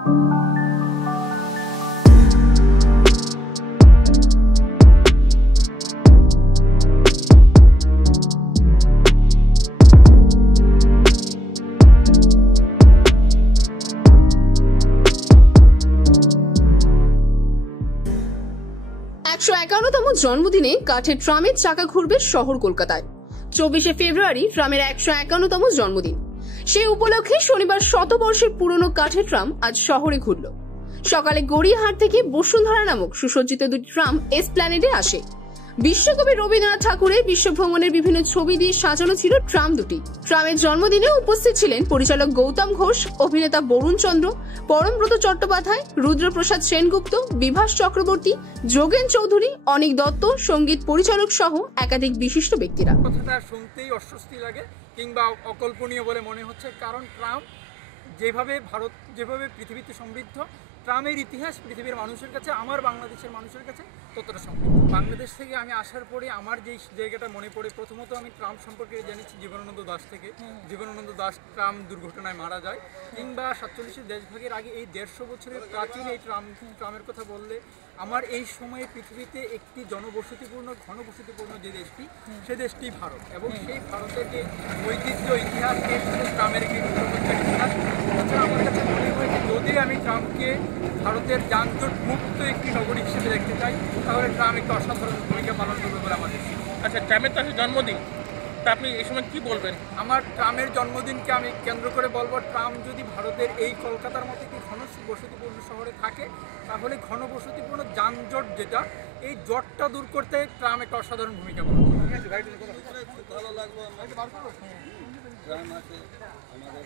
151তম জন্মদিনে কাঠের ট্রামের চাকা ঘুরবে শহর কলকাতায়। 24শে ফেব্রুয়ারি ট্রামের 151তম জন্মদিন। সেই উপলক্ষে শনিবার শতবর্ষের পুরনো কাঠের ট্রাম আজ শহরে ঘুরল। সকালে গড়িয়াহাট থেকে বসুন্ধরা নামক সুসজ্জিত দুটি ট্রাম এসপ্ল্যানেডে আসে। বিশ্বকবি রবীন্দ্রনাথ ঠাকুরের বিশ্বভ্রমণের বিভিন্ন ছবি দিয়ে সাজানো ছিল ট্রাম দুটি। ট্রামের জন্মদিনে উপস্থিত ছিলেন পরিচালক গৌতম ঘোষ, অভিনেতা বরুণ চন্দ্র, পরমব্রত চট্টোপাধ্যায়, রুদ্রপ্রসাদ সেনগুপ্ত, বিভাস চক্রবর্তী, যোগেন চৌধুরী, অনিক দত্ত, সঙ্গীত পরিচালক সহ একাধিক বিশিষ্ট ব্যক্তিরা। কথাটা শুনতেই অস্বস্তি লাগে কিংবা অকল্পনীয় বলে মনে হচ্ছে, কারণ ট্রাম যেভাবে পৃথিবীতে সমৃদ্ধ, ট্রামের ইতিহাস পৃথিবীর মানুষের কাছে, আমার বাংলাদেশের মানুষের কাছে ততটা সমৃদ্ধ। বাংলাদেশ থেকে আমি আসার পরে আমার যেই জায়গাটা মনে পড়ে, প্রথমত আমি ট্রাম সম্পর্কে জেনেছি জীবনানন্দ দাশ থেকে। জীবনানন্দ দাশ ট্রাম দুর্ঘটনায় মারা যায়, কিংবা 47 দেশভাগের আগে এই 150 বছরের প্রাচীন এই ট্রামের কথা বললে আমার এই সময়ে পৃথিবীতে একটি ঘনবসতিপূর্ণ যে দেশটি, সে দেশটি ভারত, এবং সেই ভারতের যে ঐতিহ্য, ইতিহাস, ট্রামের একটি ইতিহাস। আমার কাছে মনে হয় যে যদি আমি ট্রামকে ভারতের যানজট মুক্ত একটি নগরী হিসেবে দেখতে চাই, তাহলে ট্রাম একটি অসাধারণ ভূমিকা পালন করবে বলে আমার দেশ। আচ্ছা, ট্রামের তো জন্মদিন, তা আপনি এই সময় কী বলবেন? আমার ট্রামের জন্মদিনকে আমি কেন্দ্র করে বলবো, ট্রাম যদি ভারতের এই কলকাতার মতো একটি ঘনবসতিপূর্ণ শহরে থাকে, তাহলে ঘনবসতিপূর্ণ যানজট যেটা, এই জটটা দূর করতে ট্রাম একটা অসাধারণ ভূমিকা পালন করবে। ভালো লাগলো, ট্রাম আছে, আমাদের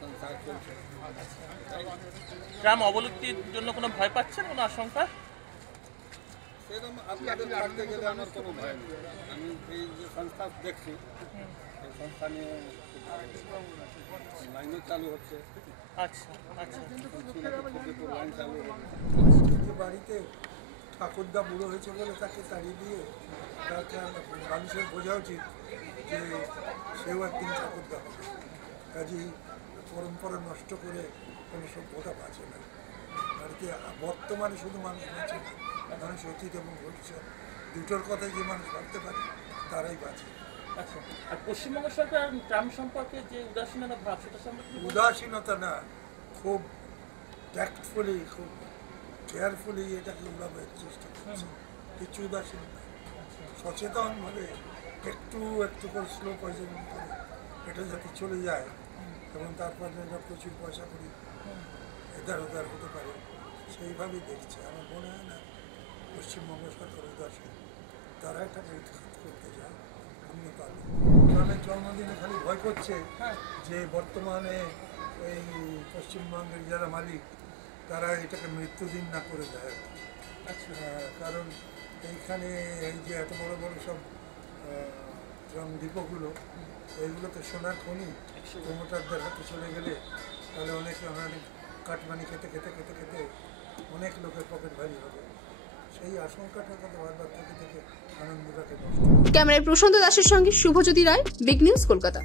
সংসার চলছে। ট্রাম অবলুপ্তির জন্য কোনো ভয় পাচ্ছেন, কোনো আশঙ্কা? সেরকম আপনাদের কাটতে গেলে আমার কোনো ভয় নেই। আমি এই যে সংস্থা দেখছি, এই সংস্থা নিয়ে লাইনও চালু হচ্ছে। আচ্ছা আচ্ছা, লাইন চালু যে বাড়িতে ঠাকুরদা বুড়ো হয়েছে বলে তাকে তাড়িয়ে দিয়ে তাকে মানুষের বোঝা উচিত যে সেও একদিন ঠাকুরদা হবে। কাজেই পরম্পরা নষ্ট করে কোনো সভ্যতা বাঁচে না। বাড়িতে বর্তমানে শুধু মানুষ বাঁচে না, মানুষ অতীত এবং ভবিষ্যৎ দুটোর কথাই যে মানুষ ভাবতে পারে তারাই বাঁচে। আচ্ছা, আর পশ্চিমবঙ্গ সরকার ট্রাম সম্পর্কে যে উদাসীনতা ভাব, সেটা সম্পর্কে? উদাসীনতা না, খুব ট্যাক্টফুলি, খুব কেয়ারফুলি এটাকে উড়াবার চেষ্টা করছে। কিছু উদাসীন না, সচেতনভাবে একটু করে স্লো পয়সা করে এটা যাতে চলে যায়, এবং তারপর যেটা প্রচুর পয়সা করি এদার ওদার হতে পারে, সেইভাবেই দেখছে। আমার মনে হয় না পশ্চিমবঙ্গ সরকার উদাসীন, তারা এটাকে উৎখাত করতে যায় অন্যতম। ট্রামের জন্মদিনে খালি ভয় করছে যে বর্তমানে এই পশ্চিমবঙ্গের যারা মালিক, তারা এটাকে মৃত্যুদিন না করে দেয়। আচ্ছা, কারণ এইখানে এই যে এত বড় বড় সব ডিপোগুলো, এইগুলো তো সোনার খনি, প্রমোটারদের হাতে চলে গেলে তাহলে অনেক কাটমানি খেতে অনেক লোকের পকেট ভারী হবে। সেই আশঙ্কাটা কথা বারবার থেকে আনন্দটাকে নষ্ট। ক্যামেরায় প্রশান্ত দাসের সঙ্গে শুভজ্যোতি রায়, বিগ নিউজ, কলকাতা।